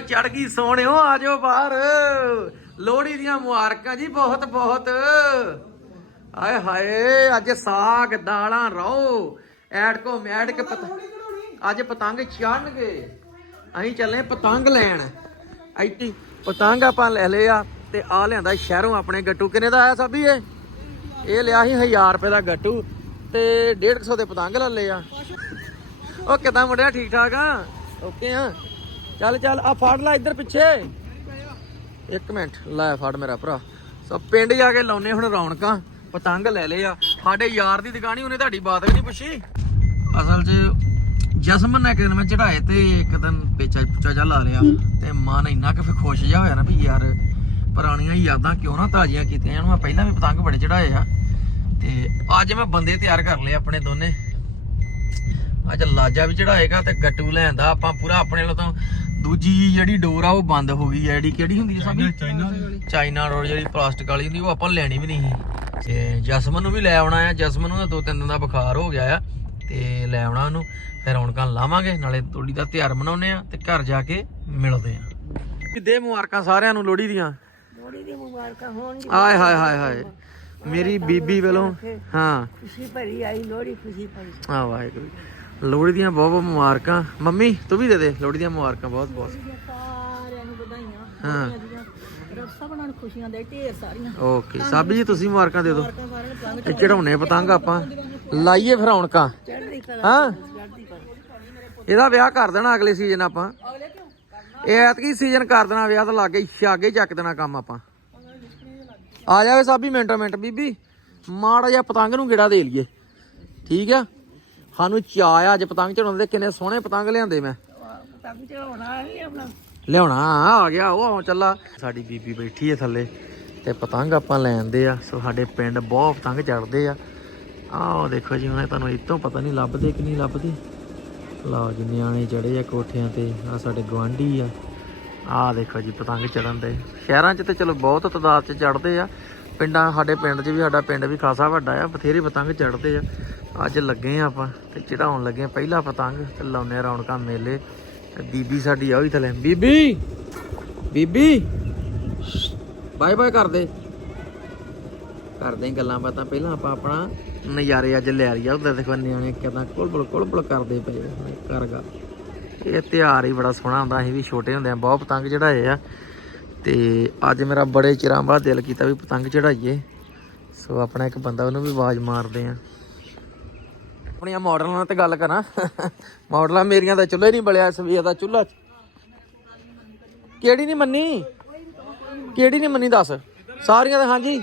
ਚੜ ਗਈ ਸੋਹਣਿਓ, ਆ ਜਾਓ ਬਾਹਰ। ਲੋਹੜੀ ਦੀਆਂ ਮੁਬਾਰਕਾਂ ਜੀ, ਬਹੁਤ ਬਹੁਤ। ਆਏ ਹਾਏ, ਅੱਜ ਸਾਗ ਦਾਲਾਂ ਰੋ। ਐਡ ਕੋ ਕੇ ਪਤ ਅੱਜ ਪਤੰਗ ਚੜਨਗੇ ਅਸੀਂ ਚੱਲੇ ਪਤੰਗ ਲੈਣ। ਐਤੀ ਪਤੰਗ ਆਪਾਂ ਲੈ ਲਏ ਆ ਤੇ ਆ ਲਿਆਂਦਾ ਸ਼ਹਿਰੋਂ ਆਪਣੇ ਗੱਟੂ। ਕਿੰਨੇ ਦਾ ਆਇਆ ਸਾਬੀ ਇਹ? ਇਹ ਲਿਆ ਸੀ 1000 ਰੁਪਏ ਦਾ ਗੱਟੂ ਤੇ 150 ਦੇ ਪਤੰਗ ਲੈ ਲਏ ਆ। ਉਹ ਕਿਦਾਂ ਮੁੰਡਿਆ, ਠੀਕ ਠਾਕ ਆ? ਓਕੇ ਆ। ਚੱਲ ਚੱਲ, ਆ ਫੜ ਲੈ ਇੱਧਰ ਪਿੱਛੇ। ਇੱਕ ਮਿੰਟ, ਲੈ ਫੜ ਮੇਰਾ ਭਰਾ। ਸੋ ਪਿੰਡ ਜਾ ਕੇ ਲਾਉਨੇ ਹੁਣ ਰੌਣਕਾਂ, ਪਤੰਗ ਲੈ ਲਏ ਆ। ਸਾਡੇ ਯਾਰ ਦੀ ਦੁਕਾਨੀ ਉਹਨੇ ਤੁਹਾਡੀ ਬਾਤ ਵੀ ਨਹੀਂ ਪੁੱਛੀ। ਅਸਲ 'ਚ ਜਸਮਨ ਨੇ ਇੱਕ ਮੈਂ ਚੜਾਏ ਤੇ ਇੱਕ ਦਿਨ ਪੇਚਾ ਪੁੱਚਾ ਜਾ ਲਾ ਲਿਆ ਤੇ ਮਨ ਇੰਨਾ ਕਿ ਫਿਰ ਖੁਸ਼ ਜਾ ਹੋਇਆ ਨਾ ਵੀ ਯਾਰ, ਪੁਰਾਣੀਆਂ ਯਾਦਾਂ ਕਿਉਂ ਨਾ ਤਾਜ਼ੀਆਂ ਕੀਤੀਆਂ ਇਹਨੂੰ ਮੈਂ ਪਹਿਲਾਂ ਵੀ ਪਤੰਗ ਬੜੇ ਚੜਾਏ ਆ ਤੇ ਅੱਜ ਮੈਂ ਬੰਦੇ ਤਿਆਰ ਕਰ ਲਏ ਆਪਣੇ ਦੋਨੇ। ਅੱਜ ਲਾਜਾ ਵੀ ਚੜਾਏਗਾ ਤੇ ਗੱਟੂ ਲੈਂਦਾ ਆਪਾਂ ਪੂਰਾ ਆਪਣੇ ਵੱਲੋਂ ਦੂਜੀ ਜਿਹੜੀ ਡੋਰ ਆ ਉਹ ਬੰਦ ਹੋ ਗਈ ਹੈ ਜਿਹੜੀ ਕਿਹੜੀ ਹੁੰਦੀ ਹੈ ਸਾਡੀ? ਚਾਈਨਾ ਚਾਈਨਾ ਡੋਰ ਜਿਹੜੀ ਪਲਾਸਟਿਕ ਵਾਲੀ ਹੁੰਦੀ ਉਹ ਆਪਾਂ ਲੈਣੀ ਵੀ ਨਹੀਂ ਸੀ। ਤੇ ਜਸਮਨ ਨੂੰ ਵੀ ਲੈ ਆਉਣਾ ਆ। ਜਸਮਨ ਨੂੰ ਤਾਂ ਦੋ ਤਿੰਨ ਦਿਨ ਦਾ ਬੁਖਾਰ ਹੋ ਗਿਆ ਆ ਤੇ ਲੈ ਆਉਣਾ ਉਹਨੂੰ। ਫਿਰ ਰੌਣਕਾਂ ਲਾਵਾਂਗੇ ਨਾਲੇ ਲੋਹੜੀ ਦਾ ਤਿਉਹਾਰ ਮਨਾਉਨੇ ਆ ਤੇ ਘਰ ਜਾ ਕੇ ਮਿਲਦੇ ਆ। ਦੇ ਮੁਬਾਰਕਾਂ ਸਾਰਿਆਂ ਨੂੰ ਲੋਹੜੀ ਦੀਆਂ? ਲੋਹੜੀ ਦੀ ਮੁਬਾਰਕਾਂ ਹੋਣ ਆਏ ਹਾਏ ਹਾਏ ਹਾਏ। ਮੇਰੀ ਬੀਬੀ ਵੱਲੋਂ ਹਾਂ। ਖੁਸ਼ੀ ਭਰੀ ਆਈ ਲੋਹੜੀ ਖੁਸ਼ੀ ਭਰੀ। ਆ ਵਾਹਿਗੁਰੂ ਲੋਹੜੀ ਦੀਆਂ ਬਹੁਤ ਬਹੁਤ ਮੁਬਾਰਕਾਂ। ਮੰਮੀ ਤੂੰ ਵੀ ਦੇ ਦੇ ਲੋਹੜੀ ਦੀਆਂ ਮੁਬਾਰਕਾਂ ਬਹੁਤ ਬਹੁਤ। ਸਾਰਿਆਂ ਨੂੰ ਵਧਾਈਆਂ। ਹਾਂ। ਰੱਬ ਸਭਨਾਂ ਨੂੰ ਖੁਸ਼ੀਆਂ ਦੇ ਢੇਰ ਸਾਰੀਆਂ। ਓਕੇ। ਸਾਬੀ ਜੀ ਤੁਸੀਂ ਮੁਬਾਰਕਾਂ ਦੇ ਦਿਓ। ਤੇ ਚੜਾਉਣੇ ਪਤੰਗ ਆਪਾਂ। ਲਾਈਏ ਫਿਰ ਰੌਣਕਾਂ। ਚੜ੍ਹਦੀ ਕਲਾ। ਹਾਂ। ਚੜ੍ਹਦੀ ਕਲਾ। ਇਹਦਾ ਵਿਆਹ ਕਰ ਦੇਣਾ ਅਗਲੇ ਸੀਜ਼ਨ ਆਪਾਂ। ਇਹ ਐਤਕੀ ਸੀਜ਼ਨ ਕਰ ਦੇਣਾ ਵਿਆਹ ਤਾਂ ਲਾਗੇ ਛਾਗੇ ਚੱਕ ਦੇਣਾ ਕੰਮ ਆਪਾਂ। ਆ ਜਾਵੇ ਸਾਬੀ ਮਿੰਟੋ ਮਿੰਟ ਬੀਬੀ। ਮਾੜਾ ਜਿਹਾ ਪਤੰਗ ਨੂੰ ਗੇੜਾ ਦੇ ਲਈਏ। ਠੀਕ ਆ? ਸਾਨੂੰ ਚਾਅ ਆ ਅੱਜ ਪਤੰਗ ਚੜਾਉਣ ਦੇ ਕਿੰਨੇ ਸੋਹਣੇ ਪਤੰਗ ਲਿਆਂਦੇ ਮੈਂ। ਪਤੰਗ ਚੜਾਉਣਾ ਹੀ ਆਪਣਾ। ਲਿਆਉਣਾ ਆ ਗਿਆ ਉਹ ਆਉਂ ਚੱਲਾ। ਸਾਡੀ ਬੀਬੀ ਬੈਠੀ ਹੈ ਥੱਲੇ ਤੇ ਪਤੰਗ ਆਪਾਂ ਲੈਂਦੇ ਆ। ਸੋ ਸਾਡੇ ਪਿੰਡ ਬਹੁਤ ਪਤੰਗ ਚੜਦੇ ਆ। ਆਹ ਦੇਖੋ ਜੀ ਹੁਣ ਤੁਹਾਨੂੰ ਇਤੋਂ ਪਤਾ ਨਹੀਂ ਲੱਭਦੇ ਕਿ ਨਹੀਂ ਲੱਭਦੇ। ਲਓ ਜੀ ਨਿਆਣੇ ਚੜੇ ਆ ਕੋਠਿਆਂ ਤੇ ਆ ਸਾਡੇ ਗਵਾਂਢੀ ਆ। ਆਹ ਦੇਖੋ ਜੀ ਪਤੰਗ ਚੜਨ ਦੇ। ਸ਼ਹਿਰਾਂ 'ਚ ਤੇ ਚਲੋ ਬਹੁਤ ਤਦਾਦ 'ਚ ਚੜਦੇ ਆ। ਪਿੰਡਾਂ ਸਾਡੇ ਪਿੰਡ 'ਚ ਵੀ ਸਾਡਾ ਪਿੰਡ ਵੀ ਖਾਸਾ ਵੱਡਾ ਆ ਬਥੇਰੇ ਪਤੰਗ ਚੜਦੇ ਆ। ਅੱਜ ਲੱਗੇ ਆ ਆਪਾਂ ਤੇ ਚੜਾਉਣ ਲੱਗੇ ਆ ਪਹਿਲਾ ਪਤੰਗ ਤੇ ਲਾਉਨੇ ਰੌਣਕਾਂ ਮੇਲੇ। ਤੇ ਬੀਬੀ ਸਾਡੀ ਆ ਵੀ ਥਲੇ। ਬੀਬੀ! ਬੀਬੀ! ਬਾਏ ਬਾਏ ਕਰਦੇ। ਕਰਦੇ ਗੱਲਾਂ ਬਾਤਾਂ। ਪਹਿਲਾਂ ਆਪਾਂ ਆਪਣਾ ਨਜ਼ਾਰੇ ਅੱਜ ਲੈ ਲਿਆ ਉਧਰ ਦੇਖੋ ਨਿਆਣੇ ਕਿਦਾਂ ਕੁਲਬਲ ਕੁਲਬਲ ਕਰਦੇ ਪਏ ਆ। ਕਰਗਾ ਇਹ ਤਿਉਹਾਰ ਹੀ ਬੜਾ ਸੋਹਣਾ ਹੁੰਦਾ। ਅਸੀਂ ਵੀ ਛੋਟੇ ਹੁੰਦੇ ਆ, ਬਹੁਤ ਪਤੰਗ ਚੜਾਏ ਆ। ਤੇ ਅੱਜ ਮੇਰਾ ਬੜੇ ਚਿਰਾਂ ਬਾਅਦ ਦਿਲ ਕੀਤਾ ਵੀ ਪਤੰਗ ਚੜਾਈਏ। ਸੋ ਆਪਣਾ ਇੱਕ ਬੰਦਾ, ਉਹਨੂੰ ਵੀ ਆਵਾਜ਼ ਮਾਰਦੇ ਆ। ਆਪਣੀਆਂ ਮਾਡਲਾਂ ਨਾਲ ਤੇ ਗੱਲ ਕਰਾਂ। ਮਾਡਲਾਂ ਮੇਰੀਆਂ ਦਾ ਚੁੱਲ੍ਹਾ ਨਹੀਂ ਬਲਿਆ ਸਵੇਰ ਦਾ ਚੁੱਲ੍ਹਾ ਕਿਹੜੀ ਨਹੀਂ ਮੰਨੀ? ਕਿਹੜੀ ਨਹੀਂ ਮੰਨੀ ਦੱਸ? ਸਾਰੀਆਂ ਤਾਂ ਹਾਂਜੀ।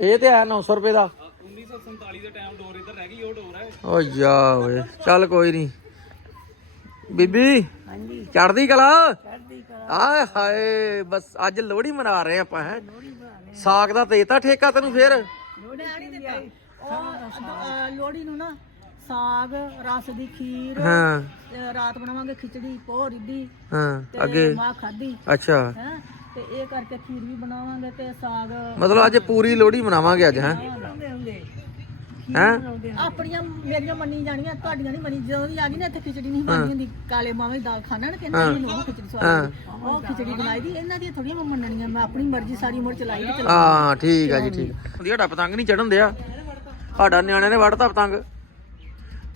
ਇਹ ਤੇ ਹੈ 900 ਰੁਪਏ ਦਾ। 1947 ਦੇ ਟਾਈਮ ਡੋਰ ਇੱਧਰ ਰਹਿ ਗਈ ਉਹ ਡੋਰ ਹੈ ਓ ਜਾ ਓਏ ਚੱਲ ਕੋਈ ਨਹੀਂ ਬੀਬੀ ਹਾਂਜੀ। ਚੜਦੀ ਕਲਾ? ਚੜ੍ਹਦੀ ਕਲਾ। ਆਏ ਹਾਏ ਬਸ ਅੱਜ ਲੋਹੜੀ ਮਨਾ ਰਹੇ ਆਪਾਂ ਹੈ। ਸਾਗ ਦਾ ਦੇਤਾ ਠੇਕਾ ਤੈਨੂੰ ਫੇਰ। ਲੋਹੜੀ ਉਹ ਲੋਹੜੀ ਨੂੰ ਨਾ ਸਾਗ ਰਸ ਦੀ ਖੀਰ ਹਾਂ। ਤੇ ਰਾਤ ਬਣਾਵਾਂਗੇ ਖਿਚੜੀ ਪੋਹ ਰਿੱਡੀ ਹਾਂ ਤੇ ਅੱਗੇ। ਮਾਂ ਖਾਦੀ ਅੱਛਾ। ਹੈ ਤੇ ਇਹ ਕਰਕੇ ਖੀਰ ਵੀ ਬਣਾਵਾਂਗੇ ਤੇ ਸਾਗ ਮਤਲਬ ਅੱਜ ਪੂਰੀ ਲੋਹੜੀ ਮਨਾਵਾਂਗੇ ਅੱਜ ਹੈ? ਆਪਣੀਆਂ ਮੇਰੀਆਂ ਮੰਨੀ ਜਾਣੀਆਂ ਤੁਹਾਡੀਆਂ ਨਹੀਂ ਮੰਨੀ ਜਦੋਂ ਦੀ ਆ ਗਈ ਨਾ ਇੱਥੇ ਖਿਚੜੀ ਨਹੀਂ ਬਣਦੀ ਹੁੰਦੀ ਕਾਲੇ ਮਾਵੇਂ ਦੀ ਦਾਲ ਖਾਣਾ ਨਾ ਕਹਿੰਦਾ ਮੈਨੂੰ ਉਹ ਖਿਚੜੀ ਸਵਾਦ ਲੱਗਦੀ। ਉਹ ਖਿਚੜੀ ਬਣਾਈ ਦੀ ਇਹਨਾਂ ਦੀਆਂ ਥੋੜੀਆਂ ਮੈਂ ਮੰਨਣੀਆਂ ਮੈਂ ਆਪਣੀ ਮਰਜ਼ੀ ਸਾਰੀ ਉਮਰ ਚਲਾਈ ਤੇ ਚਲਾ ਹਾਂ ਠੀਕ ਆ ਜੀ ਠੀਕ ਪਤੰਗ ਨਹੀਂ ਚੜਨ ਦਿਆ। ਸਾਡਾ ਨਿਆਣਿਆਂ ਨੇ ਵੜਤਾ ਪਤੰਗ।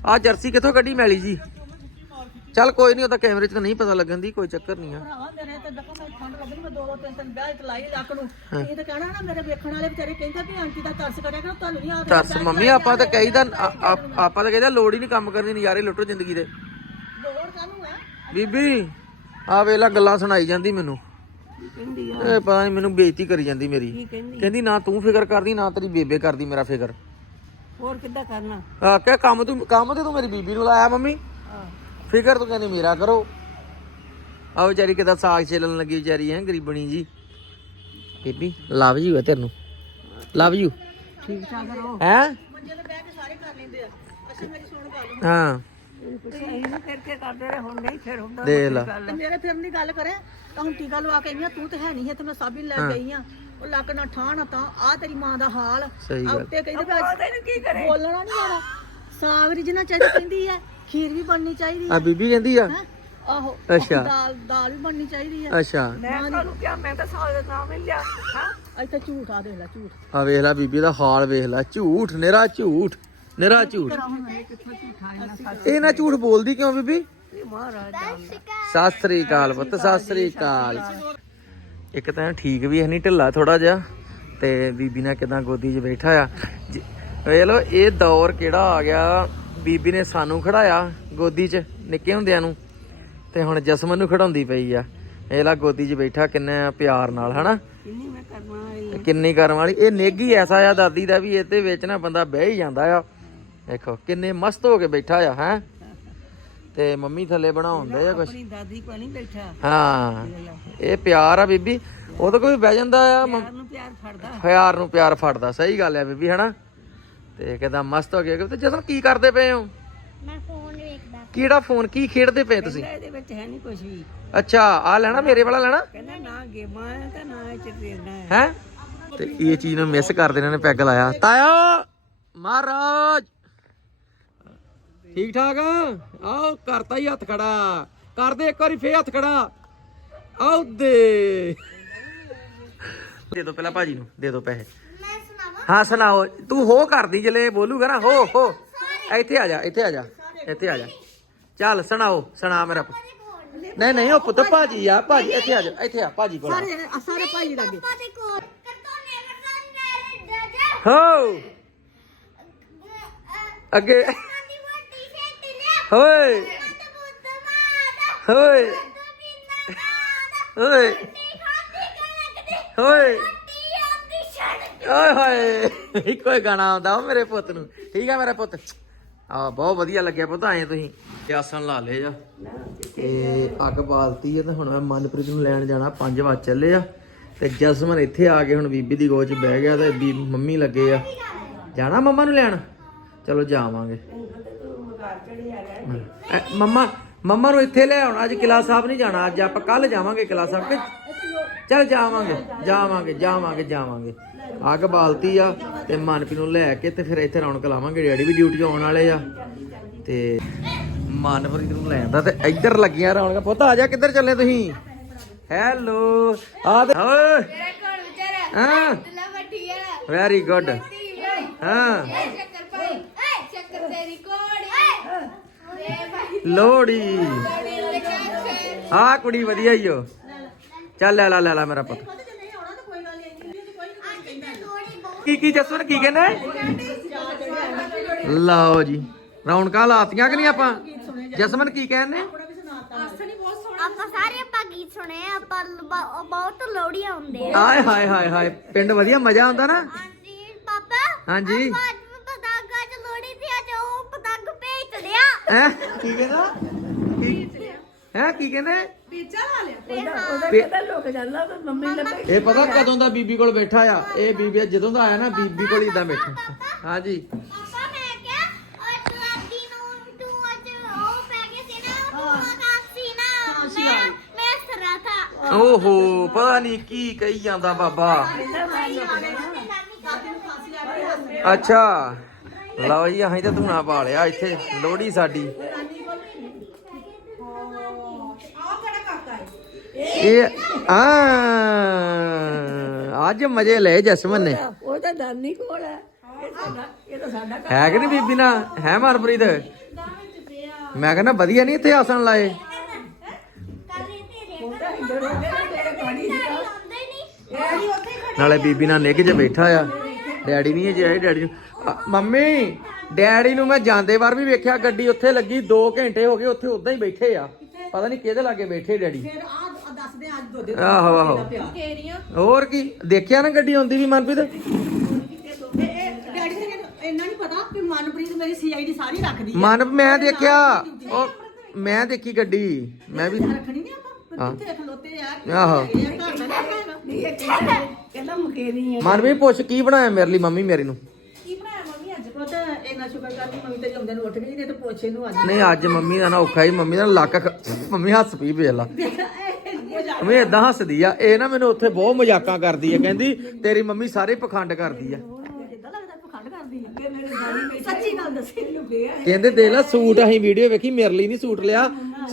ਆ ਜਰਸੀ ਕਿੱਥੋਂ ਕੱਢੀ ਮੈਲੀ ਜੀ? ਚੱਲ ਕੋਈ ਨਹੀਂ ਉਹ ਤਾਂ ਕੈਮਰੇ 'ਚ ਤਾਂ ਨਹੀਂ ਪਤਾ ਲੱਗਣ ਦੀ ਕੋਈ ਚੱਕਰ ਨਹੀਂ ਆ। ਭਰਾਵਾ ਮੇਰੇ ਤੇ ਦੱਕਾ ਮੈਂ ਠੰਡ ਲੱਗਣੀ ਮੈਂ ਦੋ ਦੋ ਤਿੰਨ ਤਿੰਨ ਵਿਆਹ ਚ ਲਾਈ ਲੱਕ ਨੂੰ। ਇਹ ਤਾਂ ਕਹਿਣਾ ਨਾ ਮੇਰੇ ਵੇਖਣ ਵਾਲੇ ਵਿਚਾਰੇ ਕਹਿੰਦੇ ਵੀ ਆਂਟੀ ਦਾ ਤਰਸ ਕਰਿਆ ਕਰ ਤੁਹਾਨੂੰ ਨਹੀਂ ਆਉਂਦਾ ਦੱਸ ਮੰਮੀ ਆਪਾਂ ਤਾਂ ਕਹੀਦਾ ਆ- ਆ- ਆਪਾਂ ਤਾਂ ਕਹਿੰਦਾ ਲੋੜ ਹੀ ਨਹੀਂ ਕੰਮ ਕਰਨੀ ਨਜ਼ਾਰੇ ਲੁੱਟੋ ਜ਼ਿੰਦਗੀ ਦੇ। ਲੋੜ ਕਾਹਨੂੰ ਹੈ ਬੀਬੀ ਆ ਵੇਲਾ ਗੱਲਾਂ ਸੁਣਾਈ ਜਾਂਦੀ ਮੈਨੂੰ। ਕਹਿੰਦੀ ਇਹ ਪਤਾ ਨਹੀਂ ਮੈਨੂੰ ਬੇਇੱਜ਼ਤੀ ਕਰੀ ਜਾਂਦੀ ਮੇਰੀ। ਕਹਿੰਦੀ ਨਾ ਤੂੰ ਫਿਕਰ ਕਰਦੀ ਨਾ ਤੇਰੀ ਬੇਬੇ ਕਰਦੀ ਮੇਰਾ ਫਿਕਰ। ਹੋਰ ਕਿੱਦਾਂ ਕਰਨਾ? ਆ ਕਿ ਕੰਮ ਤੂੰ ਕੰਮ ਤੇ ਤੂੰ ਮੇਰੀ ਬੀਬੀ ਨੂੰ ਲਾਇਆ ਮੰਮੀ। ਹਾਂ। ਫਿਕਰ ਤੂੰ ਕਹਿੰਦੀ ਮੇਰਾ ਕਰੋ। ਆ ਵਿਚਾਰੀ ਕਿਦਾਂ ਸਾਗ ਛੇਲਣ ਲੱਗੀ ਵਿਚਾਰੀ ਹੈ ਗਰੀਬਣੀ ਜੀ। ਬੀਬੀ ਲਵ ਯੂ ਹੈ ਤੈਨੂੰ। Love you. ਠੀਕ ਠਾਕ ਰਹੋ ਹੈ? ਮੰਜੇ ਤੇ ਬਹਿ ਕੇ ਸਾਰੇ ਕਰ ਲੈਂਦੇ ਆ। ਅੱਛਾ ਮੇਰੀ ਸੁਣ ਗੱਲ। ਹਾਂ। ਅਸੀਂ ਨਾ ਫਿਰ ਕੇ ਕਰਦੇ ਰਹੇ ਹੁਣ ਨਹੀਂ ਫਿਰ ਹੁੰਦਾ ਦੇਖ ਲਾ। ਤੇ ਮੇਰੇ ਫਿਰਨ ਦੀ ਗੱਲ ਕਰੇ। ਤਾਂ ਹੁਣ ਟੀਕਾ ਲਵਾ ਕੇ ਆਈ ਆ ਤੂੰ ਤੇ ਹੈ ਨਹੀਂ ਹੈ ਤੇ ਮੈਂ ਸਾਬੀ ਲੈ ਗਈ ਆ। ਉਹ ਲੱਕ ਨਾ ਠਾਣ ਤਾਂ ਆ ਤੇਰੀ ਮਾਂ ਦਾ ਹਾਲ। ਸਹੀ ਆ ਗੱਲ। ਉੱਤੇ ਕਹਿੰਦੇ ਵੀ ਅੱਜ ਤੈਨੂੰ ਕੀ ਕਰੇ? ਬੋਲਣਾ ਨਹੀਂ ਆਣਾ ਸਾਗ ਦੀ ਜਿੰਨਾ ਚਾਹੀਦਾ ਕਹਿੰਦੀ ਹੈ ਖੀਰ ਵੀ ਬਣਨੀ ਚਾਹੀਦੀ ਆ। ਬੀਬੀ ਕਹਿੰਦੀ ਆ? ਹੈ? ਆਹੋ ਅੱਛਾ। ਦਾਲ ਦਾਲ ਵੀ ਬਣਨੀ ਚਾਹੀਦੀ ਆ। ਅੱਛਾ। ਮੈਂ ਤੁਹਾਨੂੰ ਕਿਹਾ ਮੈਂ ਤਾਂ ਸਾਗ ਦਾ ਨਾਮ ਹੀ ਲਿਆ। ਹਾਂ? ਇੱਥੇ ਝੂਠ ਆ ਦੇਖ ਲੈ ਝੂਠ। ਆ ਵੇਖ ਲੈ ਬੀਬੀ ਦਾ ਹਾਲ ਵੇਖ ਲੈ। ਝੂਠ ਨਿਰਾ ਝੂਠ ਨਿਰਾ ਝੂਠ। ਇਹ ਨਾ ਝੂਠ ਬੋਲਦੀ ਕਿਉਂ ਬੀਬੀ? ਮਹਾਰਾਜ ਸਤਿ ਸ੍ਰੀ ਅਕਾਲ ਪੁੱਤ ਸਤਿ ਸ੍ਰੀ ਅਕਾਲ। ਇੱਕ ਤਾਂ ਠੀਕ ਵੀ ਹੈ ਨਹੀਂ ਢਿੱਲਾ ਥੋੜਾ ਜਿਹਾ ਤੇ ਬੀਬੀ ਨੇ ਕਿਦਾਂ ਗੋਦੀ 'ਚ ਬੈਠਾ ਆ। ਜ- ਵੇਖ ਲੋ ਇਹ ਦੌਰ ਕਿਹੜਾ ਆ ਗਿਆ? ਬੀਬੀ ਨੇ ਸਾਨੂੰ ਖੜਾਇਆ ਗੋਦੀ 'ਚ ਨਿੱਕੇ ਹੁੰਦਿਆਂ ਨੂੰ ਤੇ ਹੁਣ ਜਸਮਨ ਨੂੰ ਖੜਾਉਂਦੀ ਪਈ ਆ। ਇਹ ਲਾ ਗੋਦੀ 'ਚ ਬੈਠਾ ਕਿੰਨੇ ਪਿਆਰ ਨਾਲ ਹਨਾ? ਕਿੰਨੀ ਮੈਂ ਕਰਨਾ ਤੇ ਕਿੰਨੀ ਕਰਮ ਵਾਲੀ ਇਹ ਨੇਗੀ ਐਸਾ ਆ ਦਾਦੀ ਦਾ ਵੀ ਇਹਦੇ ਵਿੱਚ ਨਾ ਬੰਦਾ ਬਹਿ ਹੀ ਜਾਂਦਾ ਆ। ਦੇਖੋ ਕਿੰਨੇ ਮਸਤ ਹੋ ਕੇ ਬੈਠਾ ਆ ਹੈ? ਤੇ ਮੰਮੀ ਥੱਲੇ ਬਣਾਉਂਦੇ ਆ ਕੁਛ? ਆਪਣੀ ਦਾਦੀ ਕੋਲ ਨਹੀਂ ਬੈਠਾ। ਹਾਂ। ਇਹ ਪਿਆਰ ਆ ਬੀਬੀ। ਉਹ ਤਾਂ ਕੋਈ ਬਹਿ ਜਾਂਦਾ ਆ ਨੂੰ ਪਿਆਰ ਫੜਦਾ। ਪਿਆਰ ਨੂੰ ਪਿਆਰ ਫੜਦਾ ਸਹੀ ਗੱਲ ਆ ਬੀਬੀ ਹਨਾ? ਤੇ ਕਿਦਾਂ ਮਸਤ ਹੋ ਗਿਆ ਤੇ ਜਸਨ ਕੀ ਕਰਦੇ ਪਏ ਹੋ? ਮੈਂ ਫੋਨ ਵੇਖਦਾ। ਕਿਹੜਾ ਫੋਨ? ਕੀ ਖੇਡਦੇ ਪਏ ਤੁਸੀਂ? ਇਹਦੇ ਵਿੱਚ ਹੈ ਨਹੀਂ ਕੁਝ ਵੀ। ਅੱਛਾ ਆ ਲੈਣਾ ਮੇਰੇ ਵਾਲਾ ਲੈਣਾ? ਕਹਿੰਦਾ ਨਾ ਗੇਮਾਂ ਹੈ ਤੇ ਨਾ ਇਹ ਚ ਹੈ ਹੈ? ਤੇ ਇਹ ਚੀਜ਼ ਨੂੰ ਮਿਸ ਕਰਦੇ ਇਹਨਾਂ ਨੇ ਪੈਗ ਲਾਇਆ। ਤਾਇਆ! ਮਹਾਰਾਜ! ਠੀਕ ਠਾਕ ਆਓ ਕਰਤਾ ਹੀ ਹੱਥ ਖੜਾ। ਕਰਦੇ ਇੱਕ ਵਾਰੀ ਫੇਰ ਹੱਥ ਖੜਾ। ਆਓ ਦੇ। ਦੇ ਦੋ ਪਹਿਲਾਂ ਭਾਜੀ ਨੂੰ ਦੇ ਦੋ ਪੈਸੇ। ਮੈਂ ਸੁਣਾਵਾਂ? ਹਾਂ ਸੁਣਾਓ। ਤੂੰ ਹੋ ਕਰਦੀ ਜਲੇ ਬੋਲੂਗਾ ਨਾ ਹੋ ਹੋ। ਇੱਥੇ ਆ ਜਾ ਇੱਥੇ ਆ ਜਾ ਇੱਥੇ ਆ ਜਾ। ਚੱਲ ਸੁਣਾਓ ਸੁਣਾ ਮੇਰਾ ਪੁੱਤ। ਨਹੀਂ ਨਹੀਂ ਉਹ ਪੁੱਤ ਭਾਜੀ ਆ ਭਾਜੀ ਇੱਥੇ ਆ ਜਾ ਇੱਥੇ ਆ ਭਾਜੀ ਕੋਲ ਆ। ਸਾਰੇ ਸਾਰੇ ਭਾਈ ਲੱਗੇ। ਪਾਪਾ ਦੇ ਕੋਲ। ਕਰਤੋਨੇ ਕਰਤੋਨੇ ਡਜਾ ਹੋ ਅੱਗੇ। ਹੋਏ ਹੋਏ ਹੋਏ ਹੋਏ ਓਏ ਹੋਏ। ਇੱਕੋ ਹੀ ਗਾਣਾ ਆਉਂਦਾ ਉਹ ਮੇਰੇ ਪੁੱਤ ਨੂੰ। ਠੀਕ ਆ ਮੇਰਾ ਪੁੱਤ। ਆ ਬਹੁਤ ਵਧੀਆ ਲੱਗਿਆ ਪੁੱਤ, ਆਏ ਤੁਸੀਂ। ਤੇ ਆਸਣ ਲਾ ਲਏ ਜਾ ਤੇ ਅੱਗ ਬਾਲਤੀ ਹੈ ਤੇ ਹੁਣ ਮੈਂ ਮਨਪ੍ਰੀਤ ਨੂੰ ਲੈਣ ਜਾਣਾ। 5 ਵਜੇ ਚੱਲੇ ਆ। ਤੇ ਜਸਮਨ ਇੱਥੇ ਆ ਕੇ ਹੁਣ ਬੀਬੀ ਦੀ ਗੋਚ ਬਹਿ ਗਿਆ ਤੇ ਬੀ ਮੰਮੀ ਲੱਗੇ ਆ। ਜਾਣਾ ਮੰਮਾ ਨੂੰ ਲੈਣ? ਚਲੋ ਜਾਵਾਂਗੇ। ਮੰਮਾ ਮੰਮਾ ਨੂੰ ਇੱਥੇ ਲੈ ਆਉਣਾ ਅੱਜ ਕਿਲਾ ਸਾਹਿਬ ਨਹੀਂ ਜਾਣਾ ਅੱਜ ਆਪਾਂ ਕੱਲ ਜਾਵਾਂਗੇ ਕਿਲਾ ਸਾਹਿਬ। ਕਿ ਚੱਲ ਜਾਵਾਂਗੇ ਜਾਵਾਂਗੇ ਜਾਵਾਂਗੇ ਜਾਵਾਂਗੇ। ਅੱਗ ਬਾਲਤੀ ਆ ਤੇ ਮਨਪੀ ਨੂੰ ਲੈ ਕੇ ਤੇ ਫਿਰ ਇੱਥੇ ਰੌਣਕ ਲਾਵਾਂਗੇ ਡੈਡੀ ਵੀ ਡਿਊਟੀ ਆਉਣ ਵਾਲੇ ਆ। ਤੇ ਮਨਪ੍ਰੀਤ ਨੂੰ ਲੈ ਆਂਦਾ ਤੇ ਇੱਧਰ ਲੱਗੀਆਂ ਰੌਣਕਾਂ। ਪੁੱਤ ਆ ਜਾ ਕਿੱਧਰ ਚੱਲੇ ਤੁਸੀਂ? ਹੈਲੋ ਆ ਦੇ ਓਏ। ਹੈ? ਵੈਰੀ ਗੁੱਡ ਹਾਂ ਚੱਕਰ ਭਾਈ ਚੱਕਰ ਤੇਰੀ ਕੋੜੀ ਏ ਭਾਈ ਲੋੜੀ ਆ ਕੁੜੀ ਵਧੀਆ ਹੀ ਓ। ਚੱਲ ਲੈ ਲਾ ਲੈ ਲਾ ਮੇਰਾ ਪੁੱਤ। ਲੋੜੀ ਕੀ ਕੀ ਜਸਵਰ ਕੀ ਕਹਿੰਦੇ ਲਓ ਜੀ ਰੌਣਕਾਂ ਲਾਤੀਆਂ ਕਿ ਨਹੀਂ ਆਪਾਂ? ਜਸਮਨ ਕੀ ਕਹਿੰਦੇ ਆਪਾਂ ਸਾਰੇ ਆਪਾਂ ਗੀਤ ਸੁਣੇ ਆ, ਆਪਾਂ ਲ- ਬ- ਬਹੁਤ ਲੋੜੀਆਂ ਹੁੰਦੇ ਆ ਆਏ ਹਾਏ ਹਾਏ ਹਾਏ ਪਿੰਡ ਵਧੀਆ ਮਜ਼ਾ ਆਉਂਦਾ ਨਾ? ਹਾਂਜੀ ਪਾਪਾ ਹਾਂਜੀ। ਆਪਾਂ ਅੱਜ ਵੀ ਪਤੰਗਾਂ ਚ ਲੋੜੀ ਤੇ ਅੱਜ ਉਹ ਪਤੰਗ ਭੇਜ ਦਿਆ ਹੈ? ਕੀ ਕਹਿੰਦਾ? ਹੈ? ਕੀ ਕਹਿੰਦੇ? ਲੋਕ ਜਾਂਦਾ ਤੇ ਮੰਮੀ ਨੇ ਇਹ ਪਤਾ ਕਦੋਂ ਦਾ ਬੀਬੀ ਕੋਲ ਬੈਠਾ ਆ? ਇਹ ਬੀਬੀ ਜਦੋਂ ਦਾ ਆਇਆ ਨਾ ਬੀਬੀ ਕੋਲ ਇਦਾਂ ਬੈਠਾ। ਹਾਂਜੀ। ਪਾਪਾ ਮੈਂ ਕਿਹਾ ਉਹ ਦਾਦੀ ਨੂੰ ਤੂੰ ਅੱਜ ਉਹ ਪੈ ਗਿਆ ਸੀ ਨਾ ਉਹ ਕਾਂਸੀ ਨਾ ਮੈਂ ਮੈਂ ਸਰਾ ਥਾ। ਓਹੋ ਪਤਾ ਨਹੀਂ ਕੀ ਕਹੀ ਜਾਂਦਾ ਬਾਬਾ। ਅੱਛਾ। ਲਓ ਜੀ ਅਸੀਂ ਤਾਂ ਧੂਣਾ ਪਾ ਲਿਆ ਇੱਥੇ ਲੋਹੜੀ ਸਾਡੀ। ਇਹ ਆ ਅੱਜ ਮਜ਼ੇ ਲਏ ਜਸਮਨ ਨੇ। ਉਹ ਤਾਂ ਦਾਨੀ ਕੋਲ ਹੈ। ਇਹ ਸਾਡਾ ਇਹ ਤਾਂ ਸਾਡਾ ਹੈ ਕਿ ਨਹੀਂ ਬੀਬੀ ਨਾ ਹੈ ਮਨਪ੍ਰੀਤ? ਮੈਂ ਕਹਿੰਦਾ ਵਧੀਆ ਨਹੀਂ ਇੱਥੇ ਆਸਣ ਲਾਏ। ਨਾਲੇ ਬੀਬੀ ਨਾਲ ਨਿੱਘ 'ਚ ਬੈਠਾ ਆ। ਡੈਡੀ ਨਹੀਂ ਜੇ ਡੈਡੀ ਨੂੰ ਮੰਮੀ ਡੈਡੀ ਨੂੰ ਮੈਂ ਜਾਂਦੇ ਵਾਰ ਵੀ ਵੇਖਿਆ ਗੱਡੀ ਉੱਥੇ ਲੱਗੀ 2 ਘੰਟੇ ਹੋ ਗਏ ਉੱਥੇ ਉਦਾਂ ਹੀ ਬੈਠੇ ਆ। ਪਤਾ ਨਹੀਂ ਕਿਹਦੇ ਲਾਗੇ ਬੈਠੇ ਡੈਡੀ। ਫਿਰ ਆ ਦੱਸਦੇ ਆ ਅੱਜ ਦੁੱਧ ਆਹੋ ਆਹੋ। ਹੋਰ ਕੀ? ਦੇਖਿਆ ਨਾ ਗੱਡੀ ਆਉਂਦੀ ਵੀ ਮਨਪ੍ਰੀਤ? ਡੈਡੀ ਨੇ ਇੰਨਾ ਨਹੀਂ ਪਤਾ ਕਿ ਮਨਪ੍ਰੀਤ ਮੇਰੀ ਸੀਆਈਡੀ ਸਾਰੀ ਰੱਖਦੀ ਮਨ ਮੈਂ ਦੇਖਿਆ ਉਹ ਮੈਂ ਦੇਖੀ ਗੱਡੀ ਮੈਂ ਵੀ ਰੱਖਣੀ ਨਹੀਂ ਆਪਾਂ ਹਾਂ। ਕਿੱਥੇ ਖਲੋਤੇ ਆ ਆਹੋ। ਨਹੀਂ ਕਹਿੰਦਾ ਮੁਕੇਰੀ ਹੈ ਮਨਪ੍ਰੀਤ ਪੁੱਛ ਕੀ ਬਣਾਇਆ ਮੇਰੇ ਲਈ ਮੰਮੀ ਮੇਰੀ ਨੂੰ? ਪੁੱਤ ਇੰਨਾ ਸ਼ੁਕਰ ਕਰ ਮੰਮੀ ਤੇ ਜੰਮਦੇ ਨੂੰ ਉੱਠ ਗਈ ਨਹੀਂ ਤੇ ਪੋਛੇ ਨੂੰ ਅੱਜ। ਨਹੀਂ ਅੱਜ ਮੰਮੀ ਦਾ ਨਾ ਔਖਾ ਹੀ ਮੰਮੀ ਦਾ ਲੱਕ ਖ- ਮੰਮੀ ਹੱਸ ਪਈ ਵੇਖ ਲਾ। ਮੰਮੀ ਏਦਾਂ ਹੱਸਦੀ ਆ ਇਹ ਨਾ ਮੈਨੂੰ ਉੱਥੇ ਬਹੁਤ ਮਜ਼ਾਕਾਂ ਕਰਦੀ ਆ ਕਹਿੰਦੀ ਤੇਰੀ ਮੰਮੀ ਸਾਰੇ ਪਖੰਡ ਕਰਦੀ ਆ। ਕਿੱਦਾਂ ਲੱਗਦਾ ਪਖੰਡ ਕਰਦੀ ਹੈ ਮੇਰੇ ਦਾਦੀ ਸੱਚੀ ਗੱਲ ਦੱਸੇ ਲੁਕਿਆ ਕਹਿੰਦੇ ਦੇਖ ਲੈ ਸੂਟ ਅਸੀਂ ਵੀਡੀਓ ਵੇਖੀ ਮੇਰੇ ਲਈ ਨਹੀਂ ਸੂਟ ਲਿਆ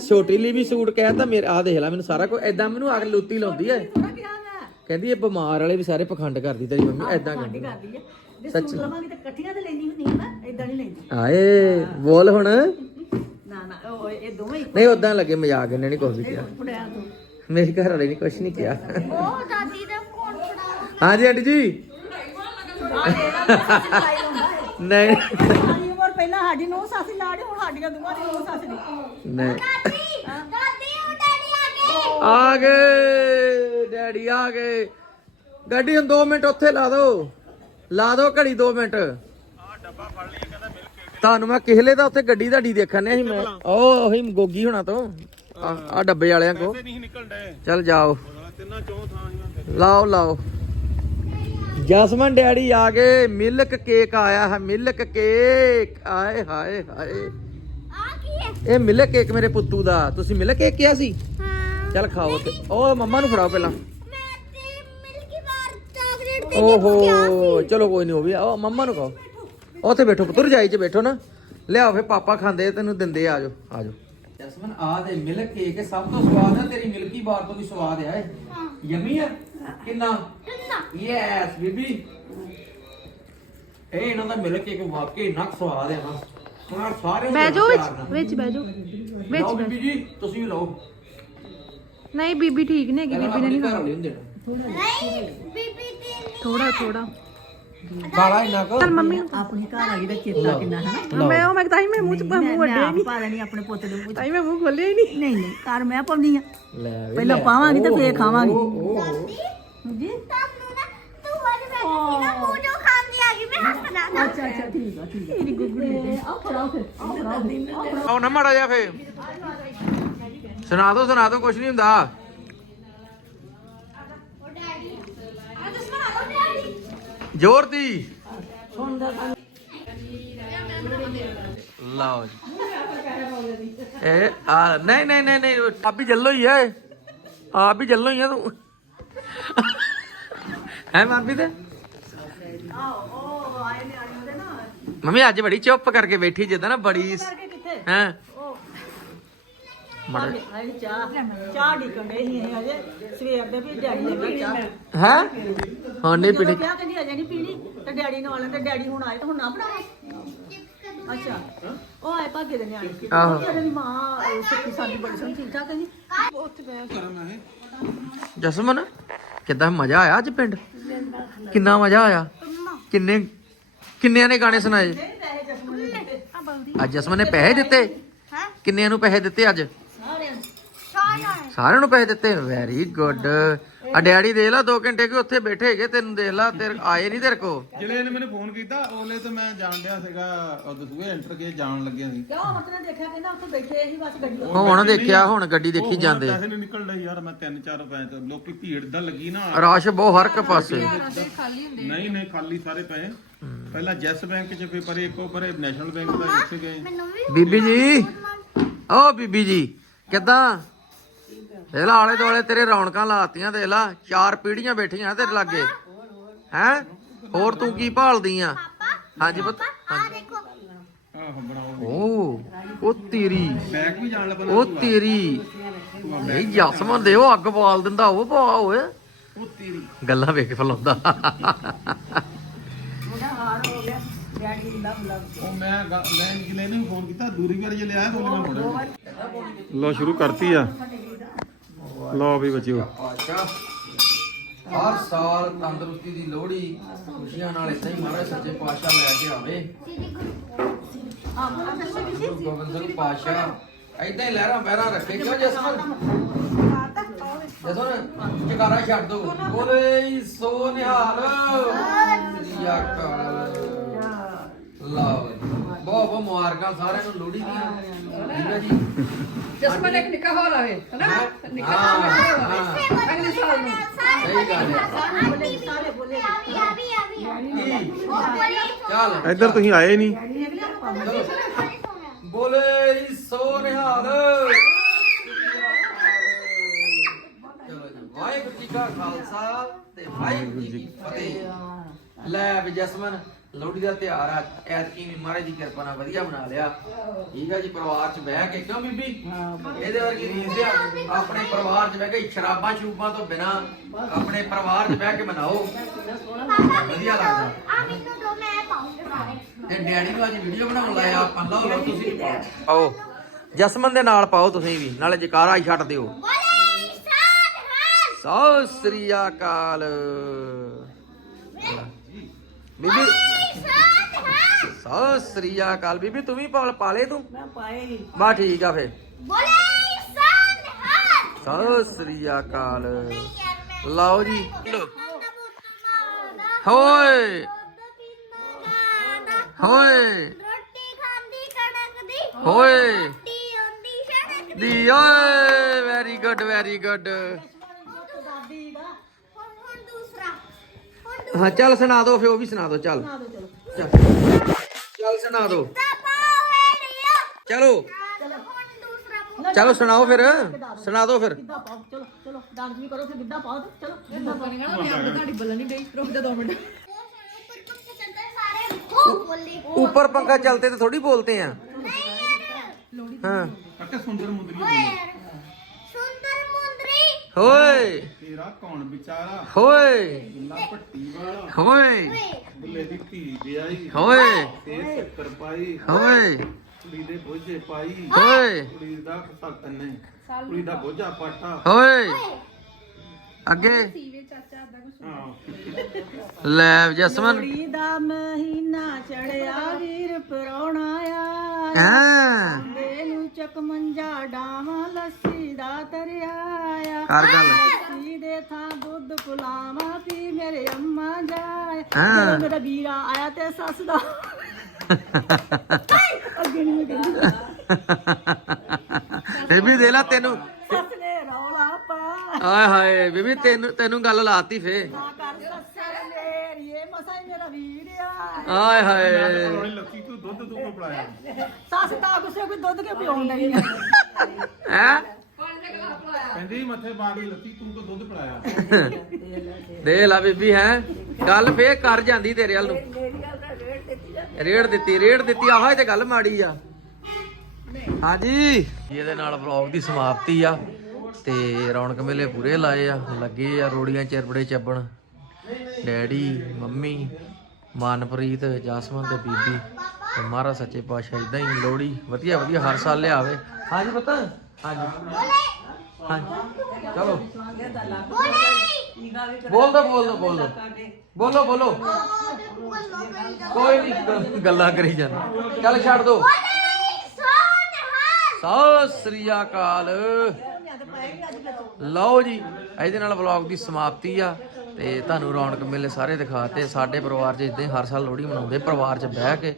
ਛੋਟੀ ਲਈ ਵੀ ਸੂਟ ਕਹਿਤਾ ਮੇਰੇ ਆ ਦੇਖ ਲੈ ਮੈਨੂੰ ਸਾਰਾ ਕੁਝ ਐਦਾਂ ਮੈਨੂੰ ਅੱਗ ਲੁੱਤੀ ਲਾਉਂਦੀ ਐ ਥੋੜਾ ਕਿਹਾ ਮੈਂ ਕਹਿੰਦੀ ਇਹ ਬਿਮਾਰ ਵਾਲੇ ਵੀ ਸਾਰੇ ਪਖੰਡ ਕਰਦੀ ਤੇਰੀ ਮੰਮੀ ਐਦਾਂ ਸਾਡੀ ਕਰਦੀ ਕਰਦੀ ਹੈ ਜੇ ਸੂਟ ਲਵਾਂਗੀ ਤਾਂ ਇਕੱਠੀਆਂ ਤੇ ਲੈਣੀ ਹੁੰਦੀ ਹੈ ਨਾ ਇਦਾਂ ਨਹੀਂ ਲੈਂਦੀ। ਆਏ ਬੋਲ ਹੁਣ। ਨਾ ਨਾ ਉਹ ਇਹ ਦੋਵੇਂ ਹੀ ਨਹੀਂ ਉਦਾਂ ਲੱਗੇ ਮਜ਼ਾਕ ਇਹਨੇ ਨਹੀਂ ਕੁਝ ਵੀ ਕਿਹਾ। ਫੜਿਆ ਤੂੰ। ਮੇਰੀ ਘਰ ਵਾਲੇ ਨੇ ਕੁਝ ਨਹੀਂ ਕਿਹਾ। ਉਹ ਦਾਦੀ ਦਾ ਫੋਨ ਫੜਾ। ਹਾਂਜੀ ਆਂਟੀ ਜੀ। ਆ ਲੈ ਲਾ ਲਾਈ ਹੁੰਦਾ ਹੈ ਨਹੀਂ। ਸਾਡੀ ਉਮਰ ਪਹਿਲਾਂ ਸਾਡੀ ਨੂੰ ਸੱਸ ਲਾੜੀ ਹੁਣ ਸਾਡੀਆਂ ਦੋਵਾਂ ਦੀ ਨੂੰ ਸੱਸ ਦੀ ਨਹੀਂ। ਦਾਦੀ ਦਾਦੀ ਉਹ ਡੈਡੀ ਆ ਗਏ। ਆ ਗਏ ਡੈਡੀ ਆ ਗਏ। ਗੱਡੀ ਹੁਣ 2 ਮਿੰਟ ਉੱਥੇ ਲਾ ਦਿਓ। ਲਾ ਦਿਓ ਘੜੀ 2 ਮਿੰਟ। ਤੁਹਾਨੂੰ ਮੈਂ ਕਿਹਲੇ ਦਾ ਉੱਥੇ ਗੱਡੀ ਤੁਹਾਡੀ ਦੇਖਣ ਨੇ ਸੀ ਮੈਂ। ਉਹ ਉਹੀ ਗੋਗੀ ਹੋਣਾ ਤੋਂ। ਆ ਡੱਬੇ ਵਾਲਿਆਂ ਕੋ ਚੱਲ ਜਾਓ। ਲਾਓ ਲਾਓ। ਜਸਮਨ ਡੈਡੀ ਆ ਗਏ। ਮਿਲਕ ਕੇਕ ਆਇਆ ਹੈ ਮਿਲਕ ਕੇਕ। ਆਏ ਹਾਏ ਹਾਏ। ਆ ਕੀ ਹੈ? ਇਹ ਮਿਲਕ ਕੇਕ ਮੇਰੇ ਪੁੱਤੂ ਦਾ। ਤੁਸੀਂ ਮਿਲਕ ਕੇਕ ਕਿਹਾ ਸੀ? ਹਾਂ। ਚੱਲ ਖਾਓ ਤੇ। ਉਹ ਮੰਮਾ ਨੂੰ ਫੜਾਓ ਪਹਿਲਾਂ। ਓਹੋ ਚਲੋ ਕੋਈ ਨਹੀਂ ਹੋ ਵੀ ਉਹ ਮੰਮਾ ਨੂੰ ਕਹੋ। ਉੱਥੇ ਬੈਠੋ ਪੁੱਤਰ ਜਾਈ 'ਚ ਬੈਠੋ ਨਾ। ਲਿਆਓ ਫੇ ਪਾਪਾ ਖਾਂਦੇ ਆ, ਤੈਨੂੰ ਦਿੰਦੇ ਆ ਆਜੋ ਆਜੋ ਜਸਮਨ ਆ ਦੇ ਮਿਲਕ ਕੇਕ ਸਭ ਤੋਂ ਸਵਾਦ ਹੈ ਤੇਰੀ ਮਿਲਕੀ ਬਾਰ ਤੋਂ ਵੀ ਸਵਾਦ ਹੈ। ਯਮੀ ਆ? ਕਿੰਨਾ? ਕਿੰਨਾ? ਯੈਸ ਬੀਬੀ। ਇਹ ਇਹਨਾਂ ਦਾ ਮਿਲਕ ਕੇਕ ਵਾਕਈ ਇੰਨਾ ਕੁ ਸਵਾਦ ਹੈ ਨਾ। ਹੁਣ ਸਾਰੇ ਬਹਿ ਜਾਓ। ਵਿੱਚ ਵਿੱਚ ਬਹਿ ਜਾਓ ਲਓ ਵਿੱਚ ਬੀਬੀ ਜੀ ਤੁਸੀਂ ਵੀ ਲਓ। ਨਹੀਂ ਬੀਬੀ ਠੀਕ ਨਹੀਂ ਹੈਗੀ ਬੀਬੀ ਨੇ ਨਹੀਂ ਖਾਣਾ। ਨਹੀਂ ਬੀਬੀ ਥੋੜਾ ਥੋੜਾ ਕਾਲਾ ਇੰਨਾ ਕੋ। ਚੱਲ ਮੰਮੀ। ਨੂੰ ਆਪਣੀ ਘਰ ਵਾਲੀ ਦਾ ਚੇਤਾ ਕਿੰਨਾ ਹੈ ਮੈਂ ਉਹ ਮੈਂ ਤਾਂ ਹੀ ਮੈਂ ਮੂੰਹ ਚ ਮੂੰਹ ਵੱਡੇ ਆਪ ਪਾ ਲੈਣੀ ਆਪਣੇ ਪੁੱਤ ਦੇ ਮੂੰਹ 'ਚ। ਤਾਂ ਹੀ ਮੈਂ ਮੂੰਹ ਖੋਲਿਆ ਹੀ ਨਹੀਂ। ਨਹੀਂ ਨਹੀਂ ਘਰ ਮੈਂ ਪਾਉਣੀ ਆ ਪਹਿਲਾਂ। ਪਾਵਾਂਗੀ ਤੇ ਫੇਰ ਖਾਵਾਂਗੀ। ਜੀ ਤੁਹਾਨੂੰ ਨਾ ਤੂੰ ਅੱਜ ਮੈਂ ਸੀ ਨਾ ਮੂੰਹ ਜੋ ਖਾਂਦੀ ਆ ਗਈ ਮੈਂ ਹੱਸਣਾ ਨਾ ਅੱਛਾ ਅੱਛਾ ਠੀਕ ਆ ਠੀਕ ਆ। ਮੇਰੀ ਗੁੱਗੜੀ ਆ। ਫੜਾਓ ਫਿਰ ਫੜਾਓ ਆਹ ਨਾ ਮਾੜਾ ਜਿਹਾ ਫੇ ਸੁਣਾ ਦੋ ਸੁਣਾ ਦੋ ਕੁਝ ਨਹੀਂ ਹੁੰਦਾ ਉਹ ਡੈਡੀ ਆ ਜਸਮਨ ਆ ਡੈਡੀ ਜ਼ੋਰ ਦੀ। ਲਓ ਜੀ। ਇਹ ਆ ਨਹੀਂ ਨਹੀਂ ਨਹੀਂ ਨਹੀਂ ਆਪ ਵੀ ਜੱਲੋ ਹੀ ਹੈ ਆਪ ਵੀ ਜੱਲੋ ਹੀ ਹੈ ਤੂੰ। ਹੈ ਮਾਪੀ ਤੇ? ਉਹ ਆਏ ਨੇ ਆਏ ਉਹਦੇ ਨਾ ਮੰਮੀ ਅੱਜ ਬੜੀ ਚੁੱਪ ਕਰਕੇ ਬੈਠੀ ਜਿੱਦਾਂ ਨਾ ਬੜੀ ਕਰਕੇ ਕਿੱਥੇ? ਹੈ। ਮੜਾ ਆਏ ਚਾਹ। ਚਾਹ ਢੀਕਣ ਦੇ ਸੀ ਅਸੀਂ ਅਜੇ ਸਵੇਰ ਦੇ ਵੀ ਡੈਡੀ ਨੇ ਚਾਹ। ਹੈ? ਹੁਣ ਨਹੀਂ ਜਦੋਂ ਪੀਣੀ। ਕਿਹਾ ਕਹਿੰਦੀ ਅਜੇ ਨਹੀਂ ਪੀਣੀ ਤੇ ਡੈਡੀ ਨਾਲ ਆਲੇ ਤੇ ਡੈਡੀ ਹੁਣ ਆਏ ਤੇ ਹੁਣ ਨਾ ਬਣਾਵਾ ਅੱਛਾ। ਉਹ ਆਏ ਭਾਗੇ ਦੇ ਨਿਆਣੇ। ਆਹੋ। ਮਾਂ ਅਹ, ਸੁੱਕੀ ਸਾਡੀ ਬੜੀ ਸੋਹਣੀ ਠੀਕ ਠਾਕ ਹੈ ਜੀ ਉੱਥੇ ਬੈ ਜਸਮਨ ਕਿੱਦਾਂ ਮਜ਼ਾ ਆਇਆ ਅੱਜ ਪਿੰਡ? ਕਿੰਨਾ ਮਜ਼ਾ ਆਇਆ? ਕਿੰਨੇ ਕਿੰਨਿਆਂ ਨੇ ਗਾਣੇ ਸੁਣਾਏ? ਪੈਸੇ ਜਸਮਨ ਨੇ ਦਿੱਤੇ। ਅੱਜ ਜਸਮਨ ਨੇ ਪੈਸੇ ਦਿੱਤੇ? ਹਾਂ? ਕਿੰਨਿਆਂ ਨੂੰ ਪੈਸੇ ਦਿੱਤੇ ਅੱਜ? ਨੂੰ ਸਾਰਿਆਂ ਨੂੰ ਪੈਸੇ ਦਿੱਤੇ। ਵੈਰੀ ਗੁੱਡ ਆ ਡੈਡੀ ਦੇਖ ਲਾ 2 ਘੰਟੇ ਕਿ ਉੱਥੇ ਬੈਠੇ ਹੈਗੇ ਤੈਨੂੰ ਦੇਖ ਲਾ ਤੇਰੇ ਆਏ ਨਹੀਂ ਤੇਰੇ ਕੋ ਜਿਹੜੇ ਇਹਨੇ ਮੈਨੂੰ ਫੋਨ ਕੀਤਾ ਉਹਲੇ ਤੇ ਮੈਂ ਜਾਣ ਡਿਆ ਸੀਗਾ ਉਹ ਦਸੂਏ ਐਂਟਰ ਕੇ ਜਾਣ ਲੱਗਿਆ ਸੀ। ਕਿਉਂ? ਮਤਲਬ ਦੇਖਿਆ ਕਹਿੰਦਾ ਉੱਥੇ ਬੈਠੇ ਸੀ ਬਸ ਗੱਡੀ ਹੁਣ ਦੇਖਿਆ ਹੁਣ ਗੱਡੀ ਦੇਖੀ ਜਾਂਦੇ। ਪੈਸੇ ਨਹੀਂ ਨਿਕਲ ਰਹੇ ਯਾਰ ਮੈਂ 3-4 ਰੁਪਏ ਤੇ ਲੋਕੀ ਭੀੜ ਦਾ ਲੱਗੀ ਨਾ। ਰਸ਼ ਬਹੁਤ ਹਰ ਇੱਕ ਪਾਸੇ। ਨਹੀਂ ਨਹੀਂ ਖਾਲੀ ਸਾਰੇ ਪਏ। ਪਹਿਲਾਂ ਜੈਸ ਬੈਂਕ ਚ ਫਿਰ ਪਰੇ ਇੱਕੋ ਪਰੇ ਨੈਸ਼ਨਲ ਬੈਂਕ ਦਾ ਇੱਥੇ ਗਏ। ਬੀਬੀ ਜੀ। ਓ ਬੀਬੀ ਜੀ ਕਿੱਦਾਂ? ਦੇਖ ਲਾ ਆਲੇ ਦੁਆਲੇ ਤੇਰੇ ਰੌਣਕਾਂ ਲਾਤੀਆਂ ਦੇਖ ਲਾ ਚਾਰ ਪੀੜੀਆਂ ਬੈਠੀਆਂ ਤੇਰੇ ਲਾਗੇ। ਹੈ? ਹੋਰ ਤੂੰ ਕੀ ਭਾਲਦੀ ਆ? ਹਾਂਜੀ ਪੁੱਤ ਆ ਦੇਖੋ ਆਹ ਬਣਾਓ ਓ ਉਹ ਤੇਰੀ ਬੈਂਕ ਵੀ ਜਾਣ ਲੱਗਾ ਉਹ ਤੇਰੀ। ਨਹੀਂ ਜਸਮਨ ਦੇ ਉਹ ਅੱਗ ਬਾਲ ਦਿੰਦਾ ਉਹ ਓਏ। ਉਹ ਤੇਰੀ। ਗੱਲਾਂ ਵੇਖ ਫਲਾਉਂਦਾ। ਉਹਦਾ ਹਾਰ ਹੋ ਗਿਆ ਡੈਡੀ ਦੀ ਲਵ ਲਵ ਉਹ ਮੈਂ ਗ- ਮੈਂ ਜਿਲੇ ਨੇ ਫੋਨ ਕੀਤਾ ਦੂਰੀ ਵਾਰ ਜੇ ਲਿਆਇਆ ਤਾਂ ਉਹਨੇ ਮੈਂ ਮੋੜਿਆ ਲੋ ਸ਼ੁਰੂ ਕਰਤੀ ਆ। ਲੋ ਵੀ ਬੱਚਿਓ। ਹਰ ਸਾਲ ਤੰਦਰੁਸਤੀ ਦੀ ਲੋਹੜੀ ਖੁਸ਼ੀਆਂ ਨਾਲ ਇਦਾਂ ਹੀ ਮਹਾਰਾਜ ਸੱਚੇ ਪਾਤਸ਼ਾਹ ਲੈ ਕੇ ਆਵੇ। ਗੁਰੂ ਗੋਬਿੰਦ ਸਿੰਘ ਪਾਤਸ਼ਾਹ ਇਦਾਂ ਹੀ ਲਹਿਰਾਂ ਬਹਿਰਾਂ ਰੱਖੇ ਕਿਉਂ ਜਸਮਨ ਜਸਮਨ ਜਗਾਰਾ ਛੱਡ ਦੋ। ਬੋਲੇ ਸੋ ਨਿਹਾਲ। ਸ੍ਰੀ ਅਕਾਲ। ਲਓ। ਬਹੁਤ ਬਹੁਤ ਮੁਬਾਰਕਾਂ ਸਾਰਿਆਂ ਨੂੰ ਲੋਹੜੀ ਦੀਆਂ। ਠੀਕ ਹੈ ਜੀ। ਜਸਮਨ ਇੱਕ ਨਿੱਕਾ ਹੋਰ ਆਵੇ ਹਨਾ? ਨਿੱਕਾ ਅਗਲੇ ਸਾਲ ਨੂੰ। ਹੈ। ਆਂਟੀ ਵੀ ਸਾਰੇ ਬੋਲੇ ਆ ਵੀ ਆ ਵੀ ਆ ਵੀ ਕੀ? ਉਹ ਬੋਲੇ। ਚੱਲ। ਇੱਧਰ ਤੁਸੀਂ ਆਏ ਨਹੀਂ। ਬੋਲੇ ਸੋ ਨਿਹਾਲ। ਚਲੋ ਜੀ। ਵਾਹਿਗੁਰੂ ਜੀ ਕਾ ਖਾਲਸਾ ਤੇ ਵਾਹਿਗੁਰੂ ਜੀ ਕੀ ਫਤਿਹ। ਲੈ ਵੀ ਜਸਮਨ ਲੋਹੜੀ ਦਾ ਤਿਉਹਾਰ ਆ ਐਤਕੀ ਵੀ ਮਹਾਰਾਜ ਦੀ ਕਿਰਪਾ ਨਾਲ ਵਧੀਆ ਬਣਾ ਲਿਆ। ਠੀਕ ਆ ਜੀ ਪਰਿਵਾਰ 'ਚ ਬਹਿ ਕੇ ਕਿਉਂ ਬੀਬੀ? ਇਹਦੇ ਵਰਗੀ ਰੀਸ ਆ ਆਪਣੇ ਪਰਿਵਾਰ 'ਚ ਬਹਿ ਕੇ ਸ਼ਰਾਬਾਂ ਸ਼ੂਬਾਂ ਤੋਂ ਬਿਨਾ ਆਪਣੇ ਪਰਿਵਾਰ 'ਚ ਬਹਿ ਕੇ ਮਨਾਓ। ਵਧੀਆ ਲੱਗਦਾ। ਆ ਮੈਨੂੰ ਦੋ ਮੈਂ ਪਾਉਂਗੀ ਸਾਰੇ ਤੇ ਡੈਡੀ ਨੂੰ ਅੱਜ ਵੀਡੀਓ ਬਣਾਉਣ ਲਾਇਆ ਆਪਾਂ ਲਓ ਲਓ ਤੁਸੀਂ ਆਓ ਜਸਮਨ ਦੇ ਨਾਲ ਪਾਓ ਤੁਸੀਂ ਵੀ ਨਾਲੇ ਜਕਾਰਾ ਹੀ ਛੱਡ ਦਿਓ। ਸਤਿ ਸ੍ਰੀ ਅਕਾਲ। ਬੀਬੀ। ਸਤਿ ਸ੍ਰੀ ਅਕਾਲ ਬੀਬੀ ਤੂੰ ਵੀ ਪਾਲ ਪਾਲੇ ਤੂੰ। ਮੈਂ ਪਾਏ ਹੀ ਬਾ ਠੀਕ ਆ ਫੇ ਸਤਿ ਸ੍ਰੀ ਅਕਾਲ। ਲਓ ਜੀ। ਹੋਏ। ਹੋਏ। ਰੋਟੀ ਖਾਂਦੀ ਕਣਕ ਦੀ ਹੋਏ ਦੀ ਓਏ ਵੈਰੀ ਗੁੱਡ ਵੈਰੀ ਗੁੱਡ ਦਾਦੀ ਦਾ ਹੁਣ ਹੁਣ ਦੂਸਰਾ ਹੁਣ ਹਾਂ ਚੱਲ ਸੁਣਾ ਦੋ ਫੇ ਉਹ ਵੀ ਸੁਣਾ ਦੋ ਚੱਲ ਸੁਣਾ ਦਿਓ ਚਲੋ ਚੱਲ ਚੱਲ ਸੁਣਾ ਦੋ ਦੂਸਰਾ ਪਾਵੇ ਲਿਆ ਚਲੋ ਹੁਣ ਦੂਸਰਾ ਪਾਓ। ਚਲੋ ਸੁਣਾਓ ਫਿਰ ਸੁਣਾ ਦੋ ਫਿਰ ਗਿੱਧਾ ਪਾਓ ਚਲੋ ਚਲੋ ਡਾਂਸ ਵੀ ਕਰੋ ਫਿਰ ਗਿੱਧਾ ਪਾਓ ਤੇ ਚਲੋ ਗਿੱਧਾ ਪਾਓ ਮੈਂ ਆਪ ਤੁਹਾਡੀ ਬੱਲਣ ਨਹੀਂ ਡਈ ਰੁਕ ਜਾ 2 ਮਿੰਟ ਉੱਪਰ ਪੱਕੇ ਚੱਲਦੇ ਸਾਰੇ ਹੋ ਬੋਲੇ ऊपर पंखा चलते तो थोड़ी बोलते हैं ਨਹੀਂ ਯਾਰ हाँ ਕੱਟੇ ਸੁੰਦਰ ਹੋਏ। ਤੇਰਾ ਕੌਣ ਵਿਚਾਰਾ? ਹੋਏ। ਗੁੱਲਾ ਪੱਟੀ ਵਾਲਾ। ਹੋਏ। ਗੁੱਲੇ ਦੀ ਧੀ ਵਿਆਹੀ। ਹੋਏ। ਤੇ ਸੱਕਰ ਪਾਈ। ਹੋਏ। ਕੁੜੀ ਦੇ ਬੋਝੇ ਪਾਈ। ਹੋਏ। ਕੁੜੀ ਦਾ ਭਗਤ ਨੇ। ਕੁੜੀ ਦਾ ਬੋਝਾ ਪਾਟਾ। ਹੋਏ। ਅੱਗੇ। ਲੈ ਜਸਮਨ ਦਾ ਮਹੀਨਾ ਚੜਿਆ ਵੀਰ ਪਰੌਣਾ ਆਇਆ। ਹਾਂ। ਚੱਕ ਮੰਜਾ ਡਾਵਾਂ ਲੱਸੀ ਦਾ ਤਰਿਆ ਆ ਕਰ ਗੱਲ। ਲੱਸੀ ਦੇ ਥਾਂ ਦੁੱਧ ਪੁਲਾਵਾ ਪੀ ਮੇਰੇ ਅੰਮਾ ਜਾਏ। ਹਾਂ। ਜਦੋਂ ਮੇਰਾ ਵੀਰਾ ਆਇਆ ਤੇ ਸੱਸ ਦਾ। ਅੱਗੇ ਨਹੀਂ ਮੈਂ ਕਹਿੰਦੀ। ਬੀਬੀ ਦੇ ਲਾ ਤੈਨੂੰ। ਸੱਸ ਨੇ ਰੌਲਾ ਪਾ ਆਏ ਹਾਏ ਬੀਬੀ ਤੈਨੂੰ ਤੈਨੂੰ ਗੱਲ ਲਾਤੀ ਫੇ ਨਾ ਕਰ ਸੱਸ ਮੇਰੀ ਇਹ ਮਸਾ ਹੀ ਮੇਰਾ ਵੀਰ ਆਏ ਹਾਏ। ਉਹਨੇ ਲੱਕੀ ਤੂੰ ਦੁੱਧ ਤੂੰ ਕੋ ਪਲਾਇਆ? ਸੱਸ ਤਾਂ ਗੁੱਸੇ ਕੋਈ ਦੁੱਧ ਕੇ ਪਿਉਣ ਨਹੀਂ ਹੈ? ਕਹਿੰਦੀ ਮੱਥੇ ਬਾਗੀ ਲੱਕੀ ਤੂੰ ਕੋ ਦੁੱਧ ਪਲਾਇਆ? ਦੇ ਲਾ ਬੀਬੀ ਹੈ? ਗੱਲ ਫੇਰ ਕਰ ਜਾਂਦੀ ਤੇਰੇ ਵੱਲ ਨੂੰ। ਰੇੜ ਦਿੱਤੀ ਰੇੜ ਦਿੱਤੀ ਆਹ ਤੇ ਗੱਲ ਮਾੜੀ ਆ। ਹਾਂਜੀ। ਇਹਦੇ ਨਾਲ ਵਲੌਗ ਦੀ ਸਮਾਪਤੀ ਆ ਤੇ ਰੌਣਕ ਮੇਲੇ ਪੂਰੇ ਲਾਏ ਆ ਲੱਗੇ ਆ ਰੋੜੀਆਂ ਚਿਰਬੜੇ ਚੱਬਣ। ਡੈਡੀ ਮੰਮੀ ਮਨਪ੍ਰੀਤ, ਜਸਮਨ ਤੇ ਬੀਬੀ ਤੇ ਮਹਾਰਾਜ ਸੱਚੇ ਪਾਤਸ਼ਾਹ ਇਦਾਂ ਹੀ ਲੋਹੜੀ ਵਧੀਆ ਵਧੀਆ ਹਰ ਸਾਲ ਲਿਆਵੇ। ਹਾਂਜੀ ਪਤਾ? ਹਾਂਜੀ। ਹਾਂਜੀ। ਚਲੋ। ਬੋਲ ਦੋ ਬੋਲ ਦੋ ਬੋਲ ਦੋ ਬੋਲੋ। ਬੋਲੋ ਕੋਈ ਨਹੀਂ ਗੱਲਾਂ ਕਰੀ ਜਾਂਦਾ ਚੱਲ ਛੱਡ ਦੋ। ਸਤਿ ਸ੍ਰੀ ਅਕਾਲ। ਲਓ ਜੀ, ਇਹਦੇ ਨਾਲ ਵਲੌਗ ਦੀ ਸਮਾਪਤੀ ਆ ਤੇ ਤੁਹਾਨੂੰ ਰੌਣਕ ਮੇਲੇ ਸਾਰੇ ਦਿਖਾਤੇ ਸਾਡੇ ਪਰਿਵਾਰ 'ਚ ਇਦਾਂ ਹੀ ਹਰ ਸਾਲ ਲੋਹੜੀ ਮਨਾਉਂਦੇ, ਪਰਿਵਾਰ 'ਚ ਬਹਿ ਕੇ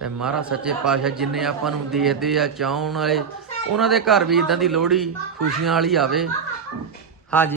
ਤੇ ਮਹਾਰਾਜ ਸੱਚੇ ਪਾਤਸ਼ਾਹ ਜਿੰਨੇ ਆਪਾਂ ਨੂੰ ਦੇਖਦੇ ਆ, ਚਾਹਣ ਵਾਲੇ, ਉਹਨਾਂ ਦੇ ਘਰ ਵੀ ਇਦਾਂ ਦੀ ਲੋਹੜੀ ਖੁਸ਼ੀਆਂ ਵਾਲੀ ਆਵੇ। ਹਾਂਜੀ।